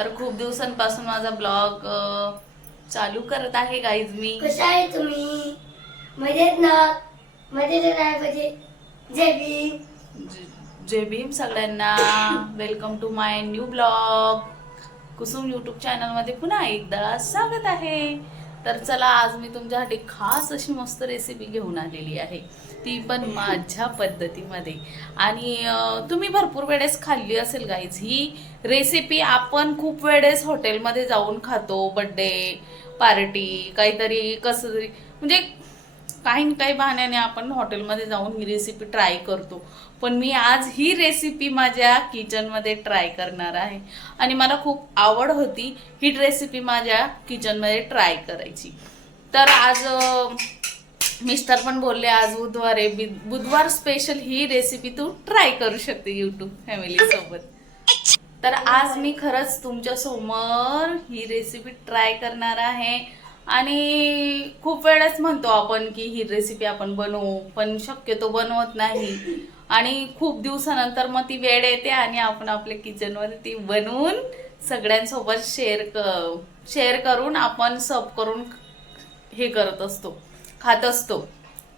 तर खूप दिवसांपासून माझा ब्लॉग चालू करत आहे गाईज मी. कशा आहे तुम्ही? मजेत ना? मजेत नाही पाहिजे जय भीम. जय भीम सगळ्यांना. Welcome to my new blog Kusum YouTube चॅनलमध्ये पुन्हा एकदा स्वागत आहे. तर चला आज मी तुमच्यासाठी खास अशी मस्त रेसिपी घेऊन आलेली आहे. ती पण माझ्या पद्धतीमध्ये. आणि तुम्ही भरपूर वेळेस खाल्ली असेल गाईज ही रेसिपी आपण खूप वेळेस हॉटेलमध्ये जाऊन खातो बड्डे पार्टी काहीतरी कसं तरी. म्हणजे काही ना काही बहाण्याने आपण हॉटेलमध्ये जाऊन ही रेसिपी ट्राय करतो. पण मी आज ही रेसिपी माझ्या किचनमध्ये ट्राय करणार आहे. आणि मला खूप आवड होती ही रेसिपी माझ्या किचनमध्ये ट्राय करायची. तर आज मिस्टर पण बोलले आज बुधवार आहे. बुधवार स्पेशल ही रेसिपी तू ट्राय करू शकते युट्यूब फॅमिली सोबत. तर आज मी खरंच तुमच्यासमोर ही रेसिपी ट्राय करणार आहे. आणि खूप वेळेस म्हणतो आपण की ही रेसिपी आपण बनवू पण शक्यतो बनवत नाही. आणि खूप दिवसानंतर मग ती वेळ येते आणि आपण आपल्या किचनमध्ये ती बनवून सगळ्यांसोबत शेअर क शेअर करून आपण सब करून हे करत असतो. खात असतो.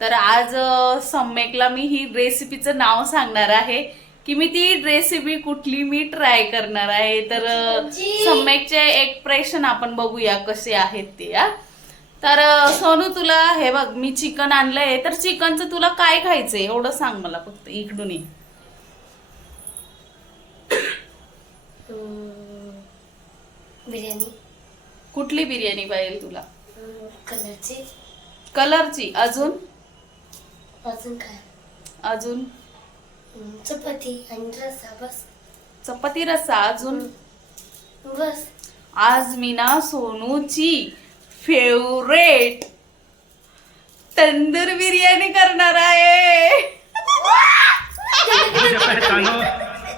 तर आज अ, सम्यकला मी ही रेसिपीचं नाव सांगणार आहे की मी ती रेसिपी कुठली मी ट्राय करणार आहे. तर. सम्यकचे एक्सप्रेशन आपण बघूया कसे आहेत ते हा. तर सोनू तुला हे बघ मी चिकन आणलंय. तर चिकनचं तुला काय खायचंय? एवढं सांग मला फक्त इकडून ये. बिर्याणी. कुठली बिर्याणी पाहिजे तुला? कलरची. कलरची अजून? अजून काय? अजून? चपाती आणि रस्सा बस. चपाती रस्सा अजून? बस. आज मी ना सोनूची फेवरेट तंदूर बिर्याणी करणार आहे. मुझे पहचानो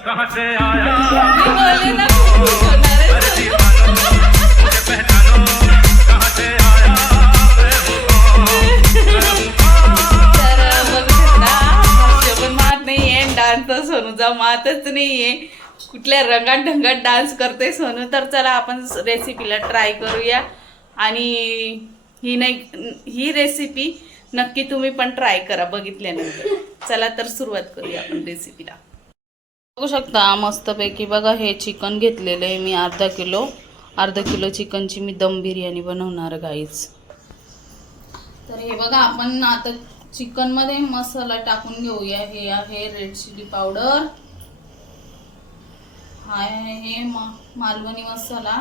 कहाँ से आया? मी बोलले ना नाही नाहीये. कुठल्या रंगात ढंगात डान्स करते सोनू तर चला आपण रेसिपीला ट्राय करूया. आणि ही नाही ही रेसिपी नक्की तुम्ही पण ट्राय करा बघितल्यानंतर. चला तर सुरुवात करूया आपण रेसिपीला बघू शकता मस्तपैकी बघा हे चिकन घेतलेलं आहे मी अर्धा किलो. अर्धा किलो चिकनची मी दम बिर्याणी बनवणार गाईच तर हे बघा आपण आता चिकनमध्ये मसाला टाकून घेऊया. हे आहे रेड चिली पावडर हा आहे हे मा- मालवणी मसाला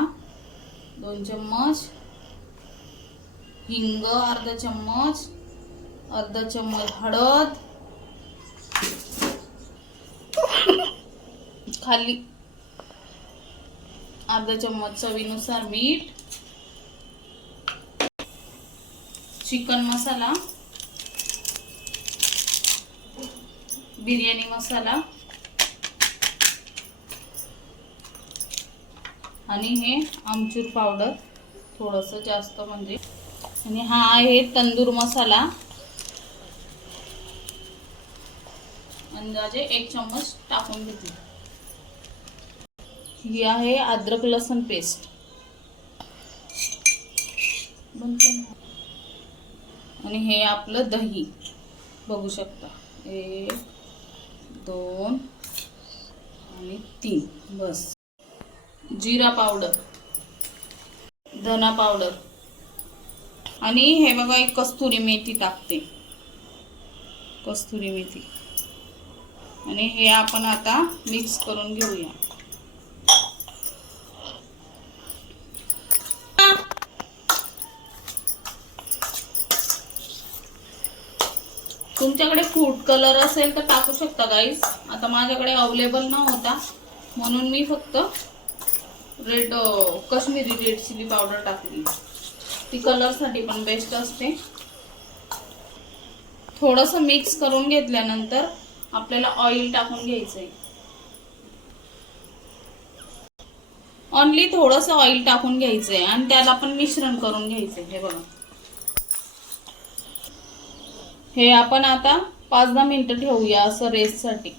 दोन चम्मच. हिंग अर्धा चम्मच. अर्धा चम्मच हळद. खाली. अर्धा चम्मच चवीनुसार मीठ. चिकन मसाला. बिर्याणी मसाला. आणि हे आमचूर पावडर थोडंसं जास्त म्हणजे. आणि हा आहे तंदूर मसाला. अंदाजे एक चम्मच टाकून घेतली ही आहे अद्रक लसूण पेस्ट आणि हे आपलं दही. बघू शकता. एक दोन आणि तीन. बस. जिरा पावडर धना पावडर. आणि हे बघा एक कस्तुरी मेथी टाकते. कस्तुरी मेथी. आणि हे आपण आता मिक्स करून घेऊया. तुमच्याकडे फूड कलर असेल तर टाकू शकता गाईस आता माझ्याकडे अवेलेबल नव्हता म्हणून मी फक्त red Kashmiri red chilli powder टाकली. ती कलरसाठी पण बेस्ट असते. थोडंसं मिक्स करून घेतल्यानंतर आपल्याला ऑइल टाकून घ्यायचं आहे ऑनली थोडंसं ऑइल टाकून घ्यायचं आहे आणि त्याला पण मिश्रण करून घ्यायचं आहे हे बघा. हे आपण आता पाच दहा मिनिटं ठेवूया असं रेससाठी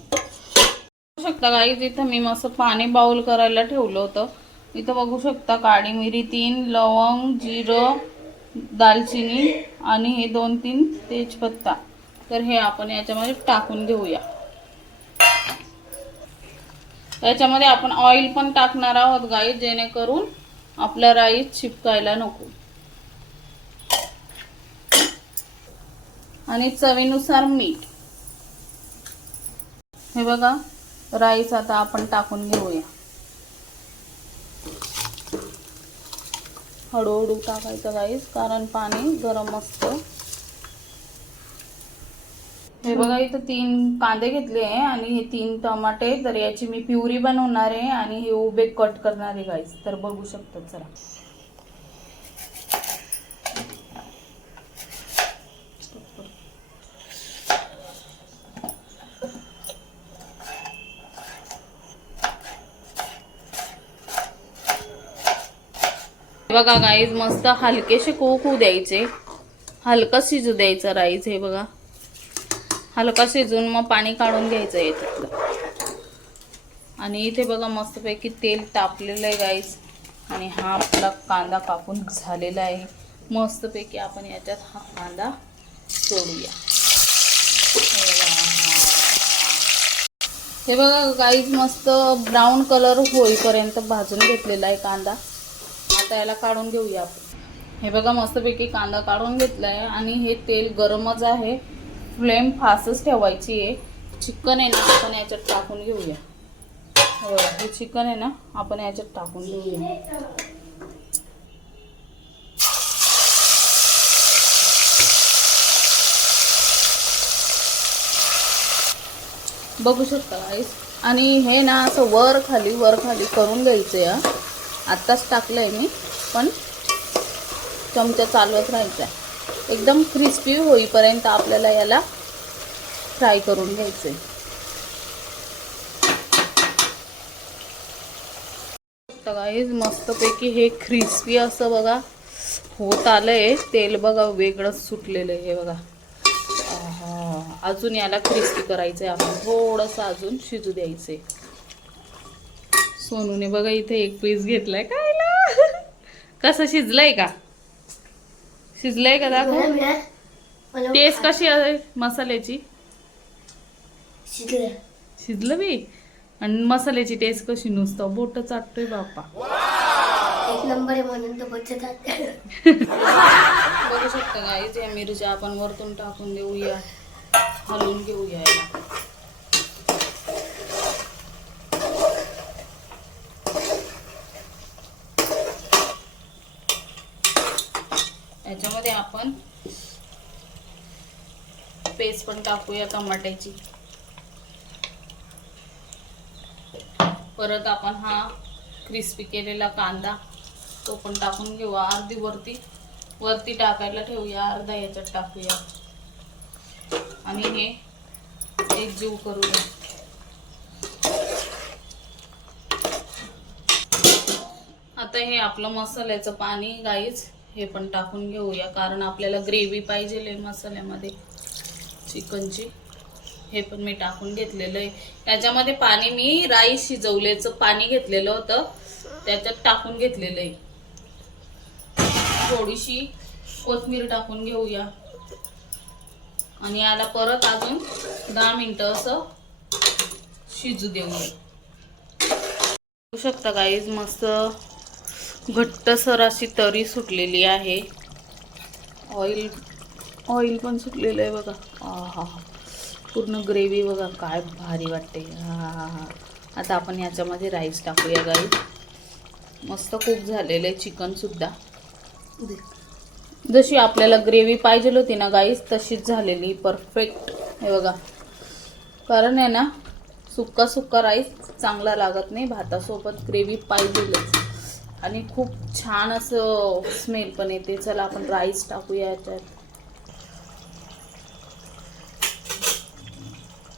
शकता काही तिथं मी मस्त पाणी बाउल करायला ठेवलं होतं. इथं बघू शकता काळी मिरी तीन लवंग जिरं दालचिनी आणि हे दोन तीन तेजपत्ता. तर हे आपण याच्यामध्ये टाकून घेऊया. याच्यामध्ये आपण ऑइल पण टाकणार आहोत गाई जेणेकरून आपला राईस चिपकायला नको. आणि चवीनुसार मीठ. हे बघा राईस आता आपण टाकून घेऊया. हळूहळू टाकायचं राईस कारण पाणी गरम असतं. हे बघा इथं तीन कांदे घेतले आहे आणि हे तीन टमाटे तर याची मी प्युरी बनवणार आहे आणि हे उभे कट करणार आहे गाईस तर बघू शकतो चला. बघा गाईज मस्त हलकेसे कोकू होऊ द्यायचे. हलका शिजू द्यायचा राईस हे बघा. हलका शिजून मग पाणी काढून घ्यायचं याच्यातलं. आणि इथे बघा मस्तपैकी तेल तापलेलं आहे गाईज आणि हा आपला कांदा कापून झालेला आहे. मस्तपैकी आपण याच्यात हा कांदा सोडूया. हे बघा गाईज मस्त ब्राऊन कलर होईपर्यंत भाजून घेतलेला आहे कांदा. आता याला काढून घेऊया आपण. हे बघा मस्तपैकी कांदा काढून घेतलाय आणि हे तेल गरमच आहे. फ्लेम फास्टच ठेवायची आहे. चिकन आहे ना आपण याच्यात टाकून घेऊया. हे बघा, हे चिकन आहे ना आपण याच्यात टाकून घेऊया. बघू शकता आणि हे ना असं वर खाली वर खाली करून घ्यायचं या आत्ताच टाकलंय मी पण चमचा चालवत राहायचा एकदम क्रिस्पी होईपर्यंत आपल्याला याला फ्राय करून घ्यायचंय. गाईज मस्तपैकी हे क्रिस्पी असं बघा होत आलंय. तेल बघा वेगळंच सुटलेलं आहे हे बघा. अजून याला क्रिस्पी करायचंय आपण थोडंसं अजून शिजू द्यायचंय. सोनूने बघा इथे एक पीस घेतलाय. खायला. कसं शिजलंय का? शिजलंय का दाखव. टेस्ट कशी आहे मसाल्याची? शिजलं बी? आणि मसाल्याची टेस्ट कशी नुसतं? बोट चाटतोय एक नंबर आहे म्हणून तो. बघू शकता गाईज या मिरच्या आपण वरतून टाकून देऊया. हलवून घेऊया याला याच्यामध्ये आपण पेस्ट पण टाकूया टमाट्याची. परत आपण हा क्रिस्पी केलेला कांदा तो पण टाकून घेऊ. अर्धी वरती वरती टाकायला ठेवूया अर्धा याच्यात टाकूया. आणि हे एक जीव करूया. आता हे आपलं मसाल्याचं पाणी गाईच हे पण टाकून घेऊया कारण आपल्याला ग्रेव्ही पाहिजे मसाल्यामध्ये. चिकनची. हे पण मी टाकून घेतलेलं आहे. त्याच्यामध्ये पाणी मी राईस शिजवल्याचं पाणी घेतलेलं होतं. त्याच्यात टाकून घेतलेलं आहे. थोडीशी कोथमीर टाकून घेऊया. आणि याला परत अजून दहा मिनटं असं शिजू देऊया. शकता काहीच मस्त घट्टसर अशी तरी सुटलेली आहे. ऑइल ऑइल पण सुटलेलं आहे बघा. आहा. पूर्ण ग्रेव्ही बघा काय भारी वाटते. हा आता आपण याच्यामध्ये राईस टाकूया गाई मस्त खूप झालेलं आहे चिकनसुद्धा जशी आपल्याला ग्रेव्ही पाहिजे होती ना गाईस तशीच झालेली. परफेक्ट हे बघा. कारण आहे ना सुक्का सुक्का राईस चांगला लागत नाही. भातासोबत ग्रेव्ही पाहिजेलच. आणि खूप छान असं स्मेल पण येते. चला आपण राईस टाकूया याच्यात.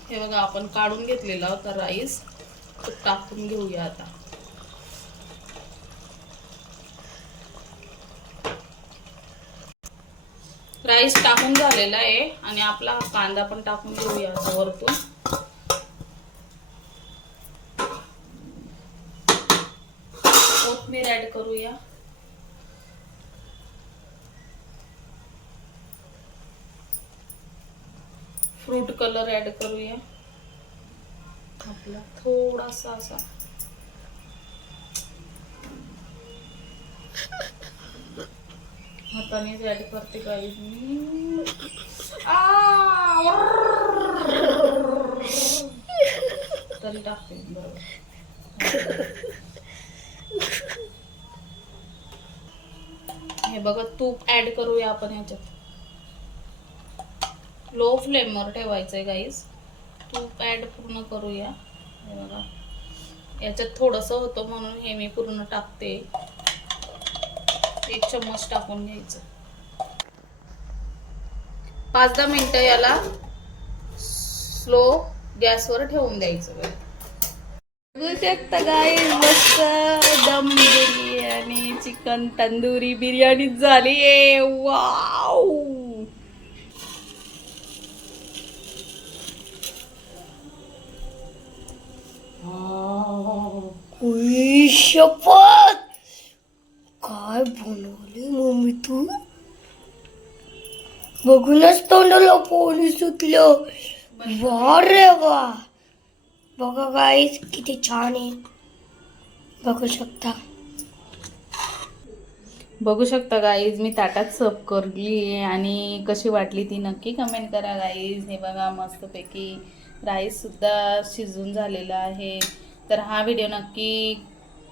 हे बघा आपण काढून घेतलेला होता राईस तो टाकून घेऊया आता. राईस टाकून झालेला आहे आणि आपला हा कांदा पण टाकून घेऊया आता वरतून. ऍड करूया. फ्रूट कलर ऍड करूया. आपला थोडासा असा. हातानेच ऍड करते काही मी. तरी टाकते. बरोबर. हे बघा तूप ऍड करूया आपण ह्याच्यात लो फ्लेमवर ठेवायचंय गाईज तूप ऍड पूर्ण करूया. हे बघा. याच्यात थोडंसं होतं म्हणून हे मी पूर्ण टाकते. एक चम्मच टाकून घ्यायचं. पाच दहा मिनिटं याला स्लो गॅसवर ठेवून द्यायचं. बघू शकता गाई मस्त दम बिर्याणी चिकन तंदुरी बिर्याणी झाली आहे. वाव! शपथ! काय बनवली मम्मी तू? बघूनच तोंडाला पोणी सुटलं. वा रे वा बघा गाईस किती छान आहे. बघू शकता. बघू शकता गाईज मी ताटात सर्व करली आणि कशी वाटली ती नक्की कमेंट करा गाईज हे बघा मस्तपैकी राईस सुद्धा शिजून झालेला आहे. तर हा व्हिडिओ नक्की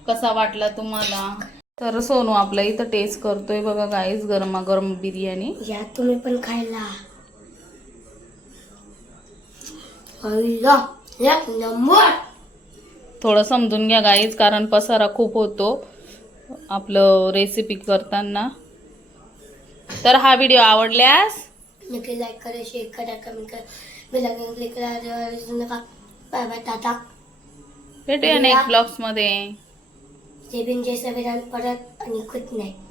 कसा वाटला तुम्हाला? तर सोनू आपला इथं टेस्ट करतोय बघा गाईज गरमागरम बिर्याणी. या तुम्ही पण खायला. थोडं समजून घ्या गाईज कारण पसारा खूप होतो. आपलं रेसिपी करताना. तर हा व्हिडिओ आवडल्यास? नक्की लाईक करा शेअर करा कमेंट करा. बेल आयकॉन क्लिक करा विसरू नका. Bye bye tata. भेटूया नेक्स्ट ब्लॉग्समध्ये जय भीम जय संविधान परत आणि गुड नाईट